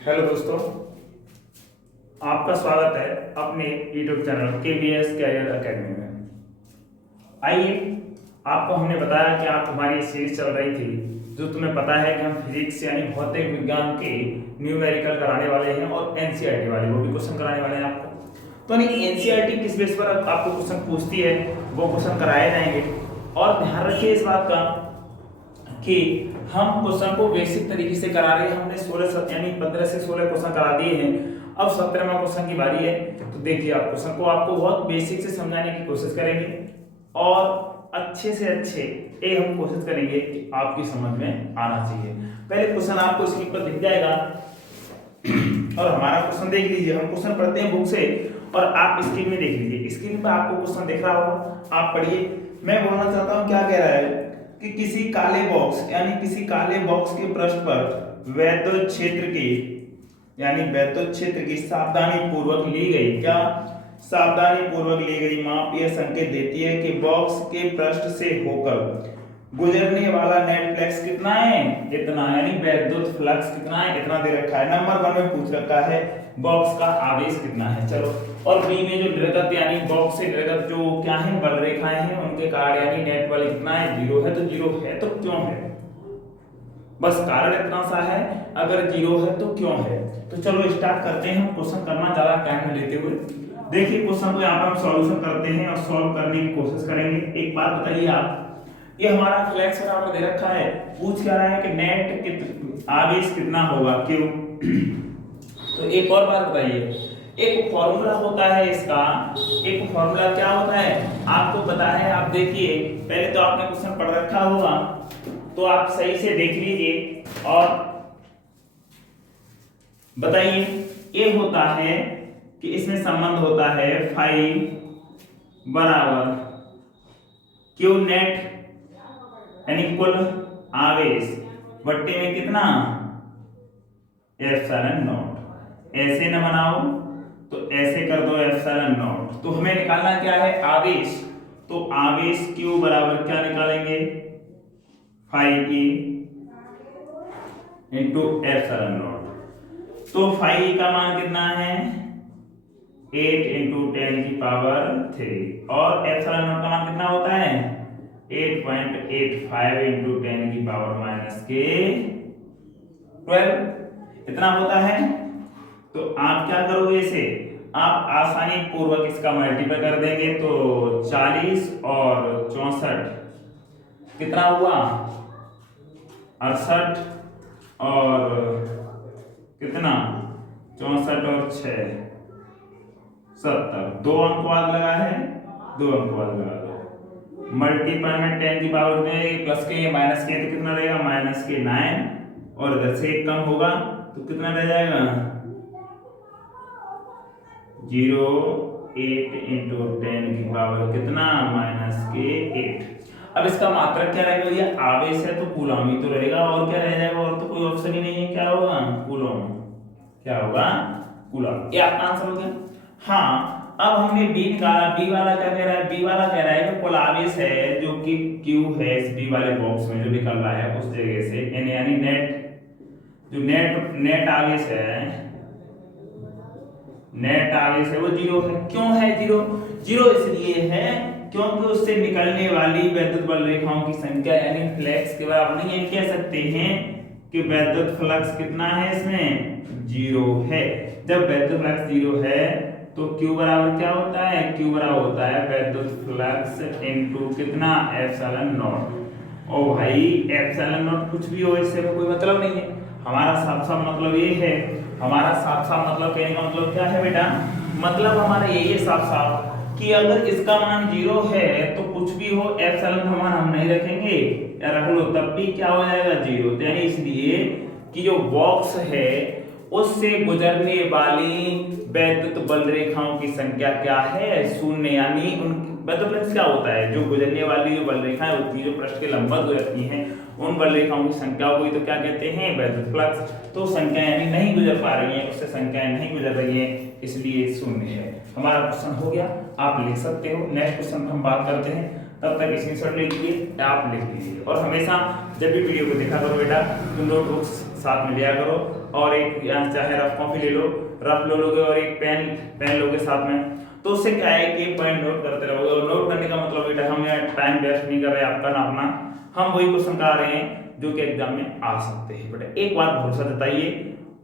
Hello दोस्तों, आपका स्वागत है अपने YouTube channel KBS career academy में। आइए, आपको हमने बताया कि आप हमारी सीरीज चल रही थी, जो तुम्हें पता है कि हम फिजिक्स यानी भौतिक विज्ञान के न्यूमेरिकल कराने वाले हैं और एनसीईआरटी वाले वो भी क्वेश्चन कराने वाले हैं आपको। तो नहीं, एनसीईआरटी किस बेस पर आपको क्वेश्चन पूछती है वो क्वेश्चन कराए जाएंगे। और ध्यान रखिए इस बात का कि हम क्वेश्चन को बेसिक तरीके से करा रहे हैं। हमने 16 यानी 15 से 16 क्वेश्चन करा दिए हैं। अब 17वां क्वेश्चन की बारी है। तो देखिए, आप क्वेश्चन को आपको बहुत बेसिक से समझाने की कोशिश करेंगे और अच्छे से अच्छे हम कोशिश करेंगे कि आपकी समझ में आना चाहिए। पहले क्वेश्चन आपको स्क्रीन पर दिख जाएगा और हमारा क्वेश्चन देख लीजिए। हम क्वेश्चन पढ़ते हैं बुक से और आप स्क्रीन में देख लीजिए। स्क्रीन पर आपको क्वेश्चन दिख रहा होगा, आप पढ़िए। मैं बोलना चाहता हूँ क्या कह रहा है कि किसी काले बॉक्स यानी किसी काले बॉक्स के पृष्ठ पर वैद्युत क्षेत्र की यानी वैद्युत क्षेत्र की सावधानी पूर्वक ली गई सावधानी पूर्वक ली गई माप यह संकेत देती है कि बॉक्स के पृष्ठ से होकर गुजरने वाला नेट फ्लक्स कितना है, इतना। यानी वैद्युत फ्लक्स कितना है, इतना दे रखा है। नंबर 1 में पूछ रखा है बॉक्स का आवेश कितना है। चलो, और बी में जो निर्गत यानी बॉक्स से निर्गत जो क्या है बल रेखाएं हैं, उनके कारण यानी नेट बल कितना है, 0 है। तो 0 है तो क्यों है, बस कारण इतना सा है, अगर 0 है तो क्यों है। तो चलो स्टार्ट करते हैं। हम क्वेश्चन करना ज्यादा टाइम लेते हुए। देखिए, क्वेश्चन को यहाँ पर हम सॉल्यूशन करते हैं और सॉल्व करने की कोशिश करेंगे। एक बात बताइए आप, ये हमारा फ्लक्स बराबर दे रखा है, पूछ क्या रहा है कि नेट आवेश कितना होगा, क्यों। तो एक और बात बताइए, एक फॉर्मूला होता है इसका। एक फॉर्मूला क्या होता है आपको पता है। आप देखिए, पहले तो आपने क्वेश्चन पढ़ रखा होगा, तो आप सही से देख लीजिए और बताइए। ये होता है कि इसमें संबंध होता है फाई बराबर क्यू नेट यानी कुल आवेश बट्टे में कितना, एप्सिलॉन नॉट। ऐसे न बनाओ तो ऐसे कर दो, एप्सिलॉन नॉट। तो हमें निकालना क्या है, आवेश। तो आवेश क्यू बराबर क्या निकालेंगे, phi E into epsilon naught. तो फाई ई का मान कितना है, 8 इंटू 10 की पावर 3। और एप्सिलॉन नॉट का मान कितना होता है, 8.85 इंटू 10 की पावर माइनस के 12 इतना होता है। तो आप क्या करोगे, इसे आप आसानी पूर्वक इसका मल्टीप्लाई कर देंगे। तो 40 और 64 कितना हुआ, 68 और कितना, 64 और 6 70। 2 अंक बाद लगा है, 2 अंक बाद लगा दो। मल्टीप्लाई में 10 की पावर में प्लस के माइनस के तो कितना रहेगा, माइनस के 9। और इधर से 1 कम होगा तो कितना रह जाएगा, 0 8 इंटू 10 की पावर कितना, माइनस के 8। अब इसका मात्रक क्या रहेगा, ये आवेश है तो कूलम ही तो रहेगा, और क्या रह जाएगा, और तो कोई ऑप्शन ही नहीं है। क्या होगा, कूलम। क्या होगा, कूलम। ये आपका आंसर हो गया। हाँ, अब हमने बी निकाला। बी वाला क्या कह रहा है, बी वाला कह रहा है कि कुल आवेश है जो कि क्यू है इस बी वाले बॉक्स में जो निकल रहा है उस जगह से, यानी नेट जो नेट आवेश है, नेट आवेश है वो 0 है। क्यों है 0, 0 इसलिए है क्योंकि उससे निकलने वाली वैद्युत बल रेखाओं की संख्या यानी फ्लक्स के बराबर नहीं है। कह सकते हैं कि वैद्युत फ्लक्स कितना है, इसमें 0 है। जब वैद्युत फ्लक्स 0 है तो Q बराबर क्या होता है, Q बराबर होता है वैद्युत फ्लक्स इनटू कितना, एप्सिलॉन नॉट। और भाई एप्सिलॉन नॉट कुछ भी हो, इससे कोई मतलब नहीं है। हमारा साफ साफ मतलब ये है, हमारा साफ साफ मतलब कहने का मतलब क्या है बेटा, मतलब हमारा यही है साफ साफ कि अगर इसका मान 0 है तो कुछ भी हो एप्सिलॉन का मान हम नहीं रखेंगे या रख लो तब भी क्या हो जाएगा, 0। यानी इसलिए कि जो बॉक्स है उससे गुजरने वाली वैद्युत बल रेखाओं की संख्या क्या है, 0। यानी उन वैद्युत फ्लक्स क्या होता है, जो गुजरने वाली जो बल रेखाएं होती है जो पृष्ठ के लंबवत गुजरती हैं, उन बल रेखाओं की संख्या को ही तो क्या कहते हैं, वैद्युत फ्लक्स। तो संख्या यानी नहीं गुजर पा रही है, उससे संख्याएं नहीं गुजर रही है, इसलिए 0 है। हमारा क्वेश्चन हो गया, आप लिख सकते हो। नेक्स्ट क्वेश्चन हम बात करते हैं, तब तक स्क्रीनशॉट ले लीजिए, आप लिख लीजिए। और हमेशा जब भी वीडियो को देखा करो बेटा, तुम नोटबुक्स साथ में लिया करो, और एक यहाँ चाहे रफ कॉपी ले लो, रफ ले लोगे और एक पेन लोगे साथ में, तो उससे क्या है कि पॉइंट नोट करते रहोगे। और नोट करने का मतलब बेटा हम यहाँ टाइम वेस्ट नहीं कर रहे आपका ना अपना, हम वही क्वेश्चन करा रहे हैं जो कि एग्जाम में आ सकते हैं। बेटा एक बार भरोसा जताइए,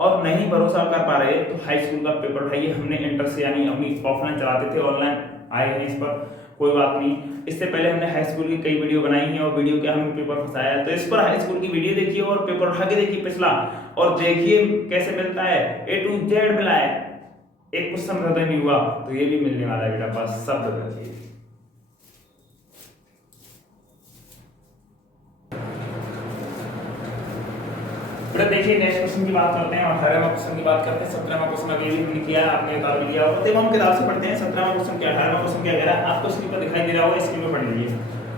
और नहीं भरोसा कर पा रहे तो हाई स्कूल का पेपर उठाइए। हमने इंटर से यानी अपनी ऑफलाइन चलाते थे, ऑनलाइन आए हैं इस पर, कोई बात नहीं। इससे पहले हमने हाई स्कूल की कई वीडियो बनाई हैं और वीडियो के हमने पेपर फंसाया है, तो इस पर हाई स्कूल की वीडियो देखिए और पेपर उठा के देखिए पिछला, और देखिए कैसे मिलता है, A to Z मिला है, एक क्वेश्चन रद्द नहीं हुआ, तो ये भी मिलने वाला है बेटा, बस शब्द रखिए। बेटा देखिए नेक्स्ट क्वेश्चन की बात करते हैं, 18वां क्वेश्चन की बात करते हैं। 17वां क्वेश्चन अभी भी हमने किया, आपने उतार भी लिया होगा, तो हम किताब से पढ़ते हैं। 17वां क्वेश्चन क्या, 18वां क्वेश्चन क्या कह रहा है, आपको स्क्रीन पर दिखाई दे रहा होगा, स्क्रीन पर पढ़ लीजिए।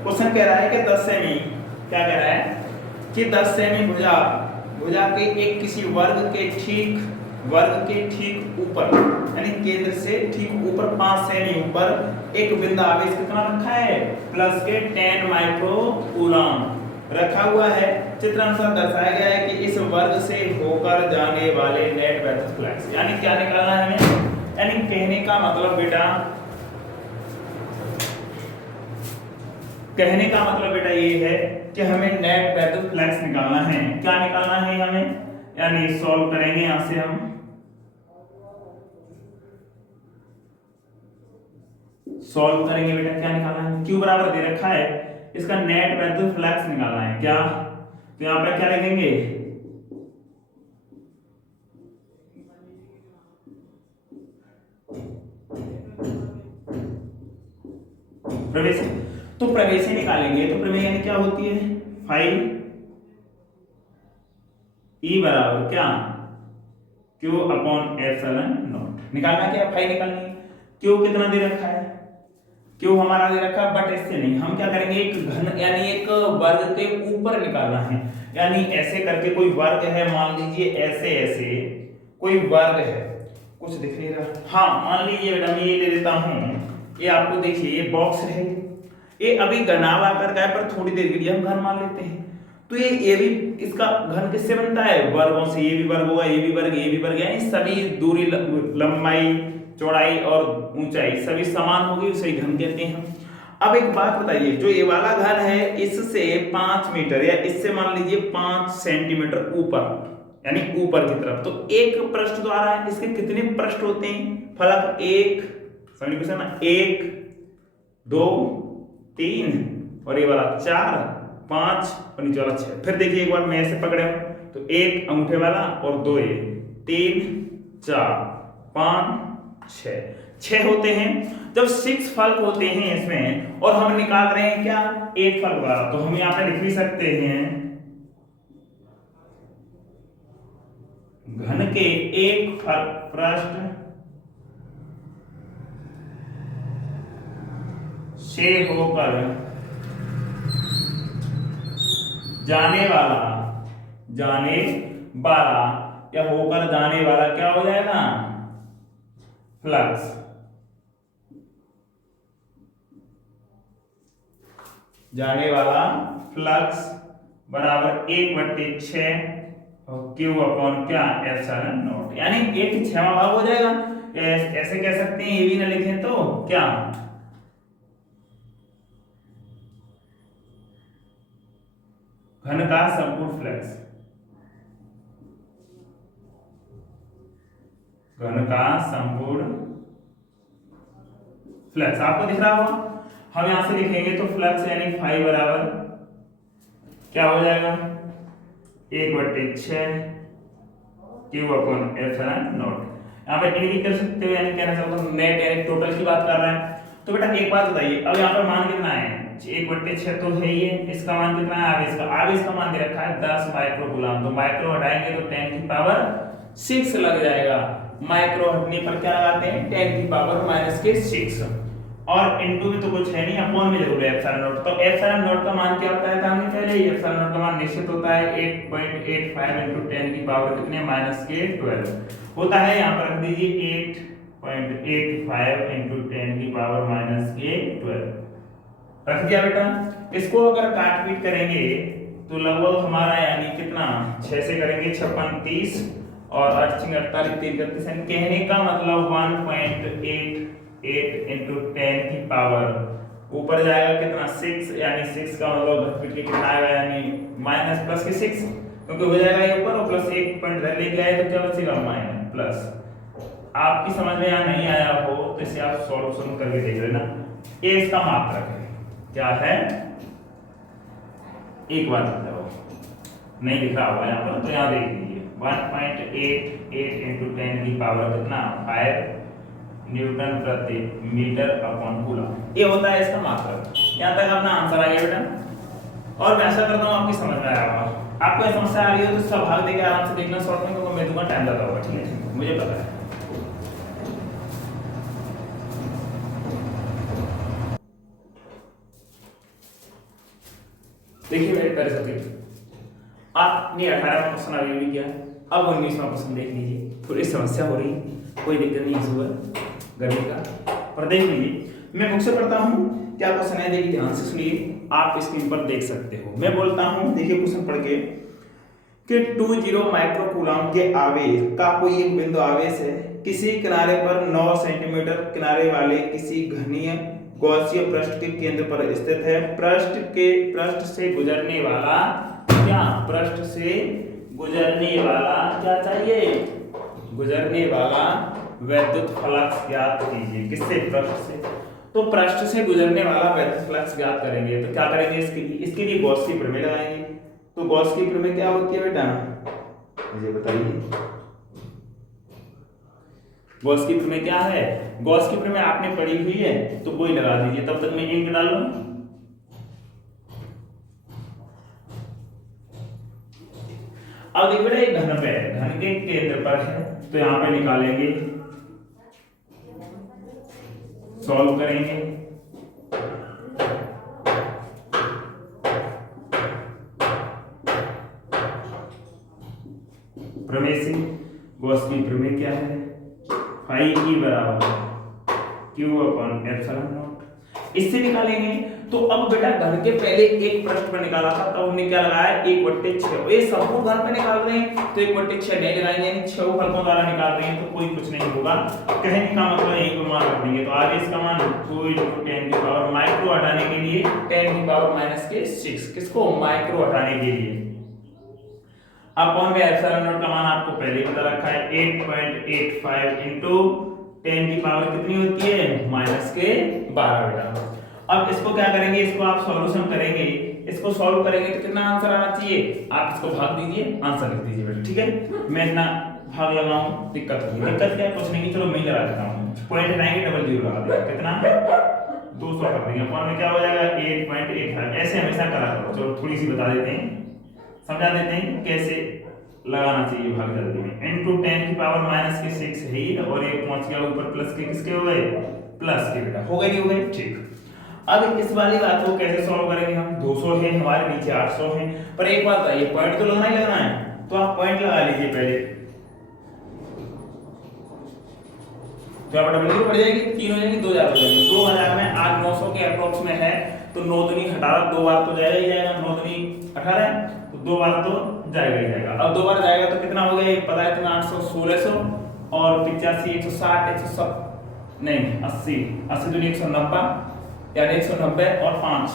क्वेश्चन कह रहा है कि 10 सेमी, क्या कह रहा है कि 10 सेमी भुजा के एक किसी वर्ग के ठीक ऊपर, यानी केंद्र से ठीक ऊपर 5 सेमी ऊपर एक बिंदु आवेश कितना रखा है, प्लस के 10 माइक्रो कूलम रखा हुआ है। चित्रानुसार दर्शाया गया है कि इस वर्ग से होकर जाने वाले नेट वैक्यूम फ्लक्स, यानी क्या निकालना है हमें, यानी कहने का मतलब बेटा ये है कि हमें नेट वैक्यूम फ्लक्स निकालना है। क्या निकालना है हमें, यानी सॉल्व करेंगे यहां से हम, सॉल्व करेंगे बेटा, क्या निकालना है, Q बराबर दे रखा है, इसका नेट वैक्यूम फ्लक्स निकालना है। क्या, तो यहां पर क्या लिखेंगे, प्रवेश, तो प्रवेश निकालेंगे, तो प्रमेय यानी क्या होती है, 5 E बराबर क्या, Q अपॉन एप्सिलॉन नॉट। निकालना क्या, 5 निकालनी है। Q कितना दे रखा है, Q हमारा दे रखा है, बट इससे नहीं, हम क्या करेंगे, एक घन यानी एक वर्ग के ऊपर निकालना है, यानी ऐसे करके कोई वर्ग है, मान लीजिए ऐसे कोई वर्ग है, कुछ दिख नहीं रहा, हाँ मान लीजिए बेटा मैं ये ले लेता हूं, ये आपको देखिए ये बॉक्स है, ये अभी घनाभ आकार का है, पर थोड़ी देर के लिए हम घन मान लेते हैं, तो ये भी इसका घन किससे बनता है, वर्गों से, ये भी वर्ग होगा, ये भी वर्ग, यानी सभी दूरी, लंबाई, चौड़ाई और ऊंचाई सभी समान होगी, उसे घन कहते हैं। अब एक बात बताइए, जो ये वाला घन है इससे 5 मीटर या इससे मान लीजिए 5 सेंटीमीटर ऊपर, यानी ऊपर की तरफ, तो एक पृष्ठ द्वारा इसके कितने पृष्ठ होते हैं, फलक 1, समझ गए ना, 1 2 3 और ये वाला 4 5 और नीचे वाला 6। फिर देखिए एक बार मैं ऐसे पकड़े हूं, तो 1 अंगूठे वाला और 2 ये 3 4 5 6 होते हैं। जब 6 फलक होते हैं इसमें और हम निकाल रहे हैं क्या, एक फलक वाला, तो हम यहां पे लिख भी सकते हैं घन के एक पृष्ठ से होकर जाने वाला या होकर जाने वाला क्या हो जाएगा, फ्लक्स। जाने वाला फ्लक्स बराबर 1/6 और Q अपॉन क्या, एप्सिलॉन नॉट, यानी 1/6 भाग हो जाएगा। ऐसे कह सकते हैं, ये भी ना लिखें तो क्या, घन का संपूर्ण फ्लक्स, घन का संपूर्ण फ्लक्स आपको दिख रहा होगा। हम यहां से लिखेंगे तो फ्लक्स यानी फाई बराबर क्या हो जाएगा, 1/6 Q अपॉन एप्सिलॉन नॉट। यहाँ पे भी कर सकते हो, यानी कहना चाहता हूँ नेट यानी टोटल की बात कर रहे हैं। तो बेटा एक बात बताइए, अब यहाँ पर मान कितना है, 1/6 तो है ही है, इसका मान कितना है, आवेश का मान दे रखा है 10 माइक्रो कूलम, तो माइक्रो हटाएंगे तो 10⁻6 लग जाएगा। माइक्रो हटने पर क्या लगाते हैं, 10⁻⁻6 और इनटू में तो कुछ है नहीं, अपॉन में जरूर है एप्सिलॉन नॉट। तो एप्सिलॉन नॉट का मान क्या होता है, हमने पहले ही एप्सिलॉन नॉट का मान निश्चित होता है 8.85 इनटू 10 की पावर कितने -12 होता है। यहां पर रख दीजिए 8.85 इनटू 10 की पावर -12 रख दिया बेटा। इसको अगर काट पीट करेंगे तो लगभग हमारा यानी कितना 6 से करेंगे 56 30 और 8 48 31 यानी कहने का मतलब 1.88 into 10 की पावर ऊपर जाएगा कितना 6 यानी 6 का मतलब घट के कितना आएगा यानी माइनस प्लस के 6 क्योंकि हो जाएगा ये ऊपर और प्लस 1 पॉइंट लेके आए तो क्या बचेगा माइनस प्लस। आपकी समझ में यहाँ नहीं आया हो तो इसे आप सॉल्यूशन करके देख लेना। ये इसका मात्रक है, क्या है एक बार बताओ नहीं लिखा हुआ यहाँ पर तो यहाँ देख लीजिए 1.88 into 10 की पावर कितना 5 न्यूटन प्रति मीटर अपॉन कूलम। ये होता है इसका मात्रक। यहाँ तक अपना आंसर आ गया बेटा और मैं आशा करता हूँ आपकी समझ में आया होगा। आपको ये समस्या आ रही हो तो इसका भाग देके आराम से देखना शॉर्ट में क्योंकि मेरे दुकान टाइम ज़्यादा होगा। ठीक है मुझे पता है। देखिए मेरे प्यारे साथी आपने 18वां क्वेश्चन अभी भी किया अब 19वां क्वेश्चन देख लीजिए। थोड़ी समस्या हो रही कोई दिक्कत नहीं सुबह गर्मी का पर देख लीजिए। मैं बुक से पढ़ता हूँ क्या क्वेश्चन है देखिए ध्यान से सुनिए। आप स्क्रीन पर देख सकते हो मैं बोलता हूँ देखिए क्वेश्चन पढ़ के कि 20 माइक्रो कूलम के आवेश का कोई एक बिंदु आवेश है किसी किनारे पर 9 सेंटीमीटर किनारे वाले किसी घनीय गॉसीय पृष्ठ के केंद्र पर स्थित है। पृष्ठ से गुजरने वाला क्या चाहिए गुजरने वाला वैद्युत फ्लक्स ज्ञात कीजिए। किससे पृष्ठ से तो पृष्ठ से गुजरने वाला वैद्युत फ्लक्स ज्ञात करेंगे तो क्या करेंगे इसके लिए गॉस की प्रमेय लगाएंगे। तो गॉस की प्रमेय क्या होती है बेटा मुझे बताइए। गॉस की प्रमेय क्या है गॉस की प्रमेय आपने पढ़ी हुई है तो कोई लगा दीजिए तब तक मैं इंक डाल लूं। अब देखिए बेटा एक घन पे घन के केंद्र पर है तो यहां पे निकालेंगे सॉल्व करेंगे। प्रमेय से गॉस की प्रमेय क्या है फाई ई बराबर क्यू अपॉन एप्सिलॉन नॉट। इससे निकालेंगे तो अब बेटा घन के पहले एक पृष्ठ पर निकाला था तब हमने क्या लगाया 1/6। ये संपूर्ण घन पे निकाल रहे हैं तो 1/6 नहीं लगाएंगे यानी 6 फलकों द्वारा निकाल रहे हैं तो कोई कुछ नहीं होगा। कहने का मतलब यही को मान रख देंगे तो आगे इसका मान 2 × 10 की पावर माइक्रो हटाने के लिए 10 की पावर -6 किसको माइक्रो हटाने के लिए अपॉन में एप्सिलॉन नॉट का मान आपको पहले पता रखा है 8.85 into 10 की पावर कितनी होती है -12 बेटा। अब इसको क्या करेंगे इसको आप सॉल्यूशन करेंगे इसको सॉल्व करेंगे तो कितना आंसर आना चाहिए आप इसको भाग दीजिए आंसर लिख दीजिए बेटा। ठीक है मैं इतना भाग लगाऊं दिक्कत होगी दिक्कत क्या कुछ नहीं चलो मैं लगा देता हूं पॉइंट हटाएंगे डबल जीरो लगा देंगे कितना 200 कर देंगे अपॉन में क्या हो जाएगा 8.85 ऐसे हमेशा करा करो। चलो थोड़ी सी बता देते हैं समझा देते हैं कैसे लगाना चाहिए भाग जल्दी में इनटू 10 की पावर -6 है ही और ये पहुंच गया ऊपर प्लस के किसके हो गए प्लस के बेटा हो गए नहीं हो गए। ठीक अब इस वाली बात को कैसे सॉल्व करेंगे हम 200 है हमारे नीचे 800 है पर एक बात है ये पॉइंट तो लगना ही लगना है तो आप पॉइंट लगा लीजिए पहले तो आप डबल पड़ जाएगी 3 हो जाएगी 2000 हो जाएगी 2000 में 8 900 के अप्रोक्स में है तो 9 दूनी 18 दो बार तो जाएगा ही जाएगा 9 दूनी 18 तो दो बार तो जाएगा ही जाएगा। अब दो बार जाएगा तो कितना हो गया पता है कितना 800 1600 और 85 160 170 नहीं 80 80 दूनी 190 यानी 190 और 5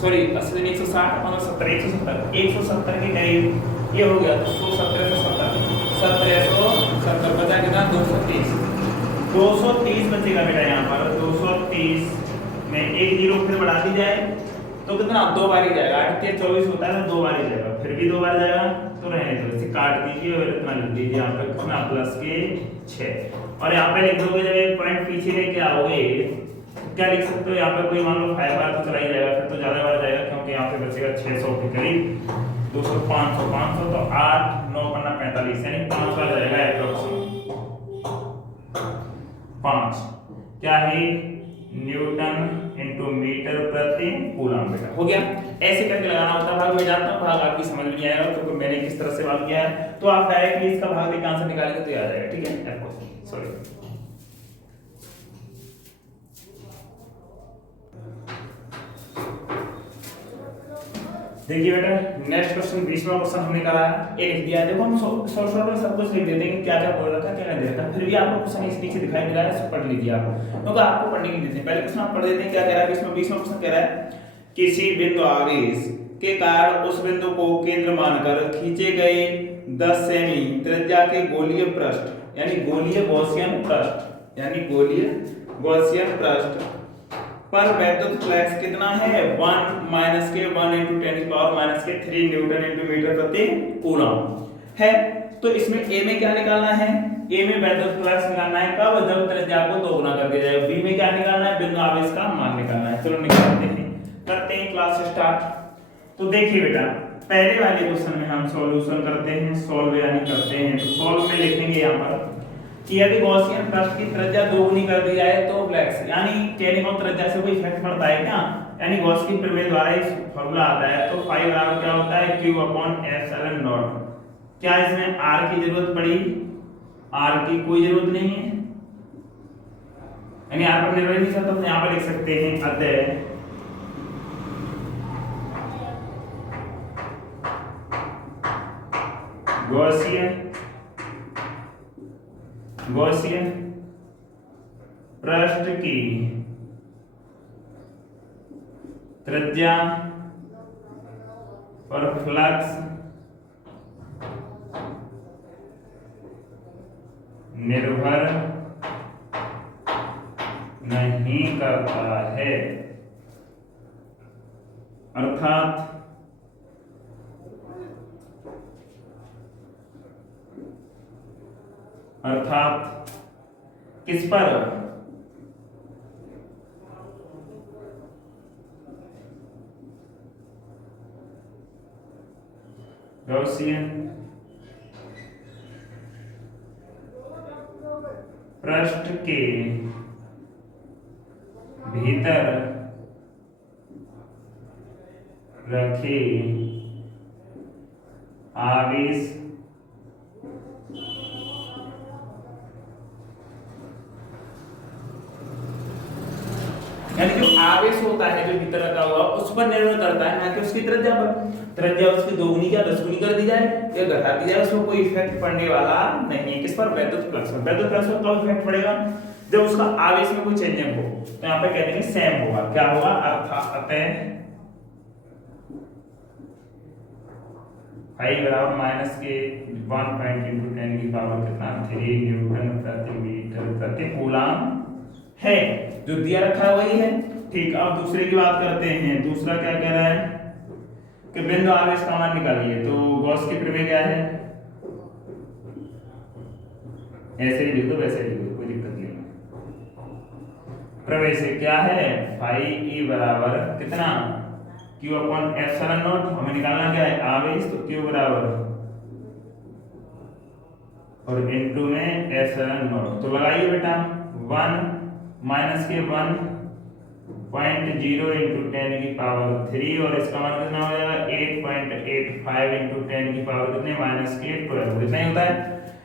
सॉरी 80 दूनी 160 570 170 के करीब ये हो गया तो 117 से 1770 बचा कितना 230 बचेगा बेटा यहाँ पर 230 में एक जीरो फिर बढ़ा दी जाए तो कितना दो बार ही जाएगा 8 के 24 होता है तो दो बार ही जाएगा फिर भी दो बार जाएगा तो रहने दो इसे काट दीजिए और इतना लिख दीजिए यहाँ पर कितना प्लस के 6 और यहाँ पे लिख दोगे जब एक पॉइंट पीछे लेके आओगे क्या लिख सकते हो यहाँ पे कोई मान लो 5 बार तो चला ही जाएगा फिर तो ज्यादा बार जाएगा क्योंकि यहाँ पे बचेगा 600 के करीब 200 500 तो 8 9 पन्ना 45 यानी 5 बार जाएगा एप्रोक्सीमेट 5 क्या है न्यूटन इनटू मीटर प्रति कूलम बेटा हो गया। ऐसे करके लगाना होता है भाग। मैं जानता हूं भाग आपकी समझ में नहीं आएगा क्योंकि मैंने किस तरह से भाग किया है तो आप डायरेक्टली इसका भाग देके आंसर निकालेंगे तो आ जाएगा। ठीक है सॉरी देखिए बेटा, नेक्स्ट क्वेश्चन 20वां क्वेश्चन हमने करा है, ये लिख दिया है। देखो हम शॉर्ट में सब कुछ लिख देते हैं क्या क्या बोल रखा है क्या नहीं दे रखा, फिर भी आपको क्वेश्चन इस नीचे दिखाई दे रहा है, इसको पढ़ लीजिए आप, क्योंकि आपको पढ़ने के लिए देते हैं। पहले क्वेश्चन आप पढ़ देते हैं क्या कह रहा है। 20वां क्वेश्चन कह रहा है किसी बिंदु आवेश के कारण उस बिंदु को केंद्र मानकर खींचे गए 10 सेमी त्रिज्या के गोलीय पृष्ठ यानी गोलीय गॉसियन पृष्ठ पर वैद्युत फ्लक्स कितना है 1 माइनस के 1 × 10⁻³ न्यूटन × मीटर प्रति कूलम है। तो इसमें ए में क्या निकालना है, ए में वैद्युत फ्लक्स निकालना है कब, जब त्रिज्या को 2 गुना कर दिया जाएगा। बी में क्या निकालना है, बिंदु आवेश का मान निकालना है। चलो निकालते हैं, करते हैं क्लास स्टार्ट। तो देखिए बेटा, पहले वाले क्वेश्चन में हम सॉल्यूशन करते हैं, सॉल्व यानी करते हैं। तो सॉल्व में लिखेंगे यहाँ पर कि यदि गॉसियन पृष्ठ की त्रिज्या 2 गुनी कर दी जाए तो फ्लक्स यानी कहने को त्रिज्या से कोई इफेक्ट पड़ता है क्या, यानी गॉस की प्रमेय द्वारा एक फार्मूला आता है। तो फाई बराबर क्या होता है Q/ε0। क्या इसमें r की जरूरत पड़ी, r की कोई जरूरत नहीं है, यानी r पर निर्भर नहीं करता। तो यहाँ पर लिख सकते हैं अतः गॉसियन पृष्ठ की त्रिज्या पर फ्लक्स निर्भर नहीं करता है, अर्थात किस पर, गॉसियन पृष्ठ के भीतर रखे आवेश यानी जो आवेश होता है जो भीतर रखा हुआ उस पर निर्भर करता है, ना कि उसकी त्रिज्या पर। त्रिज्या उसकी 2 गुनी या 10 गुनी कर दी जाए या घटा दी जाए, उसको कोई इफेक्ट पड़ने वाला नहीं है। किस पर, वैद्युत फ्लक्स पर। वैद्युत फ्लक्स पर कब इफेक्ट पड़ेगा, जब उसका आवेश में कोई चेंजिंग हो। तो यहाँ पे कहते हैं सेम होगा, क्या होगा, अतः I बराबर माइनस के 1 × 10 की पावर कितना 3 न्यूटन प्रति मीटर प्रति कूलम है, जो दिया रखा है वही है। ठीक, अब दूसरे की बात करते हैं। दूसरा क्या कह रहा है कि बिंदु आवेश का मान निकालिए। तो गॉस की प्रमेय क्या है, ऐसे ही लिख दो वैसे ही लिख दो, कोई दिक्कत नहीं। प्रमेय से क्या है, फाई ई बराबर कितना Q/ε0। हमें निकालना क्या है, आवेश। तो Q बराबर और इनटू में ε0। तो लगाइए बेटा 1 माइनस के 1.0 × 10 की पावर 3 और इसका मान कितना हो जाएगा 8.85 × 10 की पावर कितने -12। इतना ही होता है।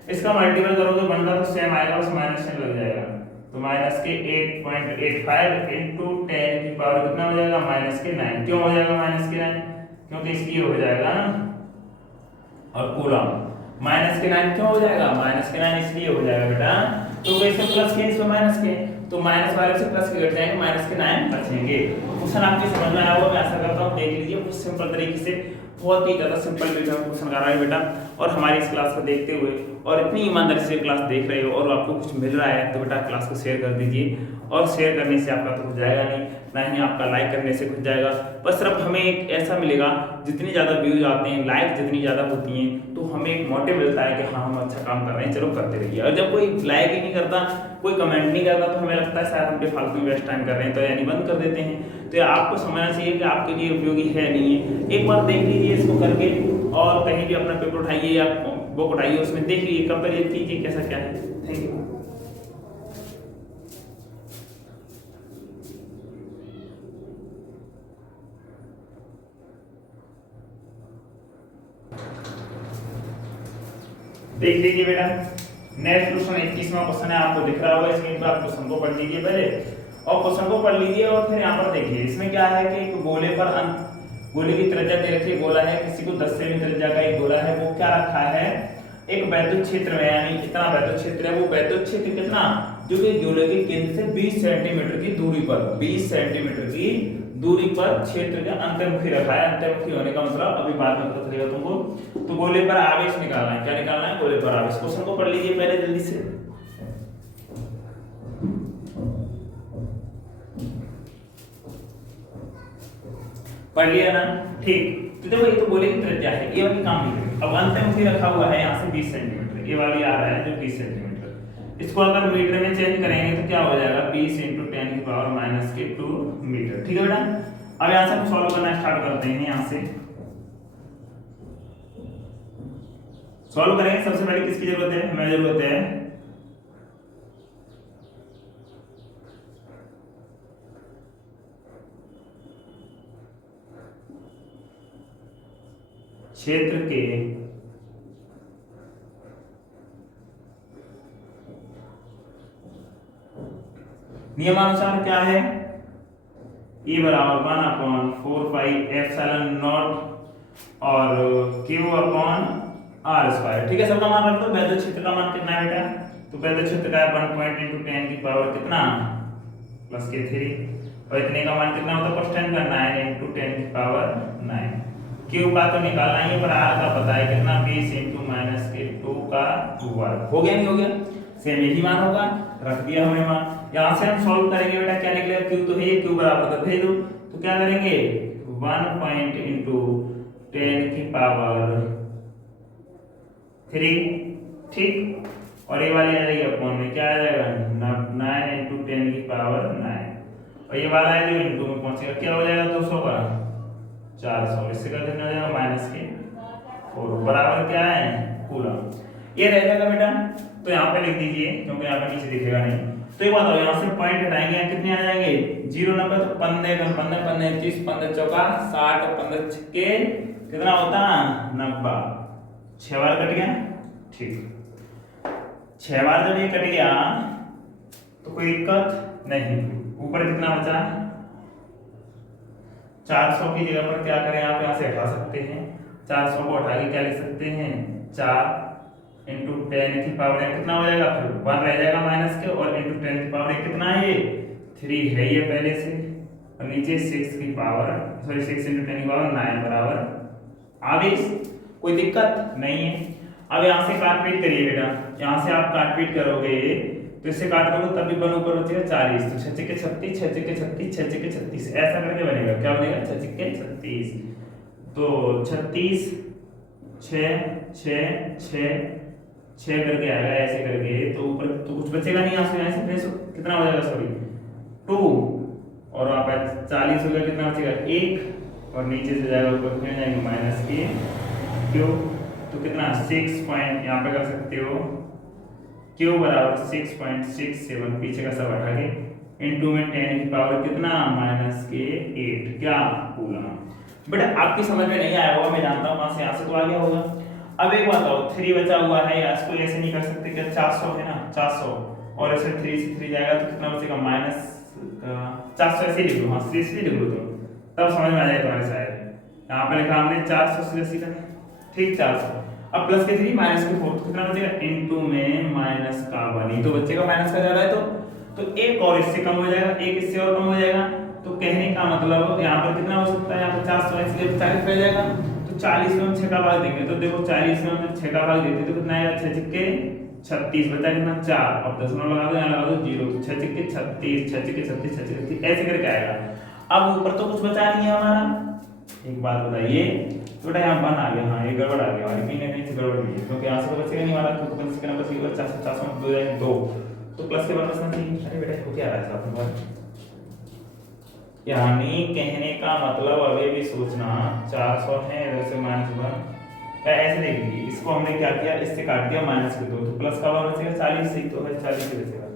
इसका मल्टीपल करोगे बनता तो सेम आएगा, बस माइनस से लग जाएगा। तो -8.85 × 10 की पावर कितना हो जाएगा -9। क्यों हो जाएगा -9, क्योंकि इसलिए हो जाएगा और कूलम -9 क्यों हो जाएगा, -9 इसलिए हो जाएगा बेटा। तो वैसे प्लस के इसमें माइनस के, तो माइनस वाले से प्लस के घट जाएंगे, -9 बचेंगे। क्वेश्चन आपके समझ में आया होगा, मैं आशा करता हूँ। देख लीजिए बहुत सिंपल तरीके से, बहुत ही ज्यादा सिंपल वे में क्वेश्चन कर रहा है बेटा। और हमारी इस क्लास को देखते हुए और इतनी ईमानदारी से क्लास देख रहे हो और आपको कुछ मिल रहा है तो बेटा क्लास को शेयर कर दीजिए। और शेयर करने से आपका तो कुछ जाएगा नहीं, ना ही आपका लाइक करने से कुछ जाएगा। बस सिर्फ हमें एक ऐसा मिलेगा, जितनी ज़्यादा व्यूज आते हैं, लाइक जितनी ज़्यादा होती हैं, तो हमें एक मोटिव मिलता है कि हाँ हम अच्छा काम कर रहे हैं, चलो करते रहिए। और जब कोई लाइक ही नहीं करता, कोई कमेंट नहीं करता, तो हमें लगता है शायद हम पे फालतू वेस्ट टाइम कर रहे हैं, तो यानी बंद कर देते हैं। तो ये आपको समझना चाहिए कि आपके लिए उपयोगी है नहीं है। एक बार देख लीजिए इसको करके, और कहीं भी अपना पेपर उठाइए या बुक उठाइए, उसमें देख लीजिए, कंपेयर कीजिए कैसा क्या है। Thank you. देख लीजिए बेटा, नेक्स्ट क्वेश्चन 21वां क्वेश्चन है, आपको दिख रहा होगा। इसमें आप क्वेश्चन को पढ़ लीजिए पहले, और क्वेश्चन को पढ़ लीजिए और फिर यहाँ पर देखिए इसमें क्या है कि एक गोले पर गोले की त्रिज्या दे रखी है, गोला है, किसी को 10 सेमी त्रिज्या का एक गोला है, वो क्या रखा है, एक वैद्युत क्षेत्र में, यानी कितना वैद्युत क्षेत्र है, वो वैद्युत क्षेत्र कितना, जो कि गोले के केंद्र से 20 सेंटीमीटर की दूरी पर, 20 सेंटीमीटर की दूरी पर क्षेत्र का अंतर्मुखी रखा है। अंतर्मुखी होने का मतलब अभी बाद में पता चलेगा तुमको। तो गोले पर आवेश निकालना है, क्या निकालना है, गोले पर आवेश। क्वेश्चन को पढ़ लीजिए पहले जल्दी से। पढ़ लिया ना, ठीक। तो देखो ये तो गोले की त्रिज्या है, ये वाली काम नहीं करेगी। अब अंतर्मुखी रखा हुआ है यहाँ से 20 सेंटीमीटर, ये वाली आ रहा है जो 20 सेंटीमीटर, इसको अगर मीटर में चेंज करेंगे तो क्या हो जाएगा, 20 × 10⁻⁻2 मीटर। ठीक है बेटा, अब यहाँ से हम सॉल्व करना स्टार्ट करते हैं। यहाँ से सॉल्व करेंगे, सबसे पहले किसकी जरूरत है, हमें जरूरत है क्षेत्र के नियमानुसार क्या है, E बराबर 1/4πε0 और Q/r²। ठीक है, सबका मान रख दो। वैद्युत क्षेत्र का मान कितना है बेटा, तो वैद्युत क्षेत्र का 1 पॉइंट × 10 की पावर कितना +3, और इतने का मान कितना होता है, क्वेश्चन का 9 × 10 की पावर 9। Q का तो निकालना ही है, पर R का पता है कितना, 20 × -2 का वर्ग। हो गया नहीं हो गया, सेम यही मान होगा, रख दिया हमने मान। यहाँ से हम सॉल्व करेंगे बेटा, क्या निकलेगा, Q तो है ये, Q बराबर तो भेज दो, तो क्या करेंगे 1 पॉइंट × 10 की पावर 3, ठीक, और ये वाली आ जाएगी अपॉन में, क्या आ जाएगा 9 × 10 की पावर 9, और ये वाला है जो इनटू में पहुंचेगा, क्या हो जाएगा 200 का 400, इससे का कितना हो जाएगा -4 बराबर क्या है कूलम। ये रह जाएगा बेटा, तो यहाँ पे लिख दीजिए क्योंकि यहाँ पे नीचे दिखेगा नहीं। तो एक बात और, यहाँ से पॉइंट हटाएंगे, कितने आ जाएंगे 0 90, तो 15 × 15 15 25 15 चौका 60 15 छक्के कितना होता 90, 6 बार कट गया, ठीक। 6 बार जब ये कट गया तो कोई दिक्कत नहीं। ऊपर कितना बचा 400 की जगह पर क्या करें, आप यहाँ से हटा सकते हैं, 400 को हटा के क्या लिख सकते हैं 4 × 10 की पावर कितना हो जाएगा, फिर 1 रह जाएगा माइनस के, और × 10 की पावर कितना है ये 3 है ये पहले से, और नीचे 6 × 10 की पावर 9 बराबर आवेश। कोई दिक्कत नहीं है। अब यहाँ से काटपीट करिए बेटा, यहाँ से आप काटपीट करोगे तो इससे काट दोगे तब भी 1 ऊपर बचेगा 40, तो 6 × 36 6 × 36 6 × 36 ऐसा करके बनेगा, क्या बनेगा 6 × 36, तो 36 6 6 6 6 करके आएगा ऐसे करके, तो ऊपर तो कुछ बचेगा नहीं, यहाँ से कितना हो जाएगा, सॉरी 2, और वहाँ पर 40 हो गया, कितना बचेगा 1, और नीचे से जाएगा ऊपर कितने जाएंगे -के क्यू, तो कितना 6 पॉइंट यहाँ पे कर सकते हो, क्यू बराबर 6.67, पीछे का सब हटा के इनटू में 10 की पावर कितना -के 8, क्या कूलम। बेटा आपकी समझ में नहीं आया होगा, मैं जानता हूँ, वहां से यहाँ से तो आ गया होगा। अब एक बात और, 3 बचा हुआ है, या इसको ऐसे नहीं कर सकते, क्या 400 है ना, 400 और ऐसे 3 से 3 जाएगा तो कितना बचेगा -400, ऐसे लिख लो, हाँ 3 से लिख लो, तो तब समझ में आ जाएगा तुम्हारे शायद। यहाँ पे लिखा हमने 400 सीधा, ठीक 400, अब प्लस के 3 माइनस के 4, तो कितना बचेगा इनटू में माइनस का 1 ही तो बचेगा, माइनस का ज्यादा है तो एक और इससे कम हो जाएगा, एक इससे और कम हो जाएगा, तो कहने का मतलब यहाँ पर कितना हो सकता है, यहाँ पर 400 इसलिए 40 रह जाएगा, तो 40 में हम 6 का भाग देंगे, तो देखो 40 में हम 6 का भाग देते तो कितना आएगा 6 छक्के 36, बचा कितना 4, अब दशमलव लगा दो, यहाँ लगा दो 0, तो 6 छक्के 36 6 छक्के 36 6 छक्के 36 ऐसे करके आएगा। अब ऊपर तो कुछ बचा नहीं है हमारा, एक बात बताइए तो बेटा यहाँ 1 आ गया, हाँ ये गड़बड़ आ गया, और कहीं ना कहीं से गड़बड़ हुई है, क्योंकि यहाँ से तो बचेगा नहीं हमारा, तो बचेगा ना, बचेगा 400 में 2 जाएंगे 2, तो प्लस के बाद बचना चाहिए। अरे बेटा हो क्या रहा है साथ में, यानी कहने का मतलब अभी भी सोचना 400 है इधर से -1, ऐसे देख लीजिए, इसको हमने क्या किया, इससे काट दिया -2, तो प्लस का 1 बचेगा 40 से, तो है 40 से बचेगा,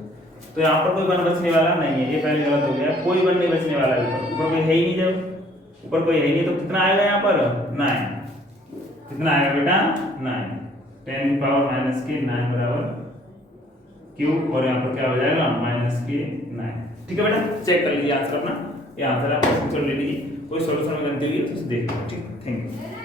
तो यहाँ पर कोई 1 बचने वाला नहीं है, ये पहले गलत हो गया, कोई 1 नहीं बचने वाला है, ऊपर कोई है ही नहीं, जब ऊपर कोई है नहीं तो कितना आएगा यहाँ पर 9, कितना आएगा बेटा 9, 10 की पावर -के 9 बराबर क्यूब, और यहाँ पर क्या हो जाएगा -के 9। ठीक है बेटा, चेक कर लीजिए आंसर अपना, ये आंसर आप ले लीजिए। कोई सॉल्यूशन में गलती हुई है तो उसे देख लो। ठीक, थैंक यू।